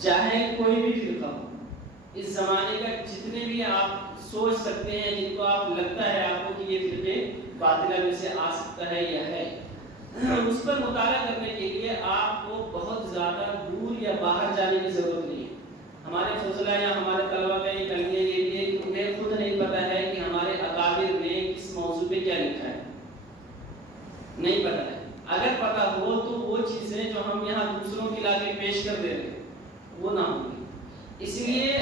چاہے کوئی بھی فرقہ ہو، اس زمانے کا جتنے بھی آپ سوچ سکتے ہیں، جن کو آپ لگتا ہے آپ کو کہ یہ فرقے باطلہ میں سے آ سکتا ہے یا ہے، اس پر مطالعہ کرنے کے لیے آپ کو بہت زیادہ دور یا باہر جانے کی ضرورت نہیں ہے۔ ہمارے فضلہ یا ہمارے طلبہ کا یہ کہنا یہ کہ انہیں خود نہیں پتہ ہے کہ ہمارے اکابر نے کس موضوع پہ کیا لکھا ہے، نہیں پتہ ہے۔ اگر پتہ ہو تو وہ چیزیں جو ہم یہاں دوسروں کی لا کے پیش کر دے رہے ہیں وہ نہ ہوگی۔ اس لیے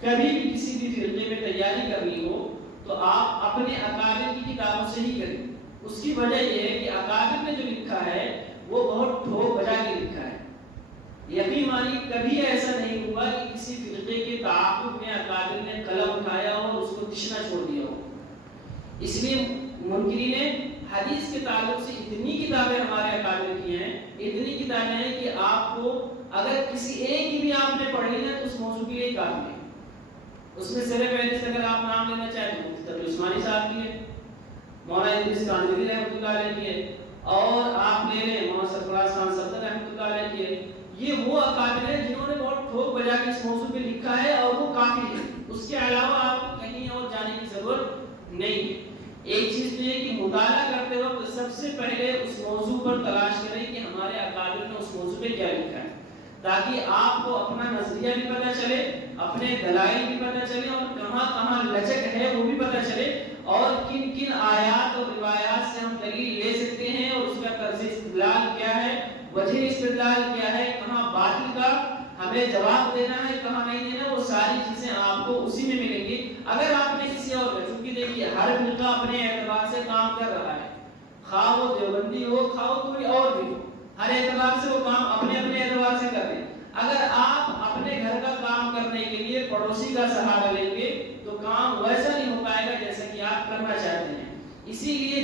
کبھی بھی کسی بھی فرقے میں تیاری کرنی ہو تو آپ اپنے اکابر کی کتابوں سے ہی کریں۔ اس کی وجہ یہ ہے کہ اکابر نے جو لکھا ہے وہ بہت ٹھوک بجا کے لکھا ہے۔ یقین مانی کبھی ایسا نہیں ہوا کہ کسی فرقے کے تعاقب میں اکابر نے قلم اٹھایا اور اس کو تشنا چھوڑ دیا ہو۔ اس لیے منکرین حدیث کے تعلق سے اتنی کتابیں ہمارے اکابر کی ہیں، اتنی کتابیں ہیں کہ آپ کو اگر کسی ایک کی بھی آپ نے پڑھ لی نا تو اس موضوع کے لیے کافی ہے۔ اس میں سر فہرست اگر آپ نام لینا چاہیں تو مفتی تقی عثمانی صاحب کی ہے، مولانا ادریس کاندھلی رحمۃ اللہ علیہ کی ہے، اور آپ لے لیں مولانا سرفراز خان صفدر رحمۃ اللہ علیہ کی ہے۔ یہ وہ اکابر ہیں جنہوں نے بہت ٹھوک بجا کے اس موضوع پہ لکھا ہے اور وہ کافی ہے۔ اس کے علاوہ آپ کو کہیں اور جانے کی ضرورت نہیں ہے۔ ایک چیز تو یہ کہ مطالعہ کرتے وقت سب سے پہلے اس موضوع پر تلاش کریں کہ ہمارے اکابر نے اس موضوع پہ کیا لکھا ہے، تاکہ آپ کو اپنا نظریہ بھی پتہ چلے، اپنے دلائل بھی پتہ چلے، اور کہاں کہاں لچک ہے وہ بھی پتہ چلے، اور کن کن آیات اور روایات سے ہم دلیل لے سکتے ہیں اور اس کا طرز استدلال کیا ہے، وجہ استدلال کیا ہے، کہاں باطل کا ہمیں جواب دینا ہے کہاں نہیں دینا، وہ ساری چیزیں آپ کو اسی میں ملیں گی۔ اگر آپ نے کسی اور چونکہ دیکھیے ہر فرقہ اپنے اعتبار سے کام کر رہا ہے، خواہ وہ دیوبندی ہو خواہ وہ کوئی اور بھی ہو، ہر اعتبار سے وہ کام اپنے اپنے اعتبار سے کر رہے ہیں۔ اگر آپ اپنے گھر کا کام کرنے کے لیے پڑوسی کا سہارا لیں گے تو کام ویسا نہیں ہو پائے گا جیسا کہ آپ کرنا چاہتے ہیں۔ اسی لیے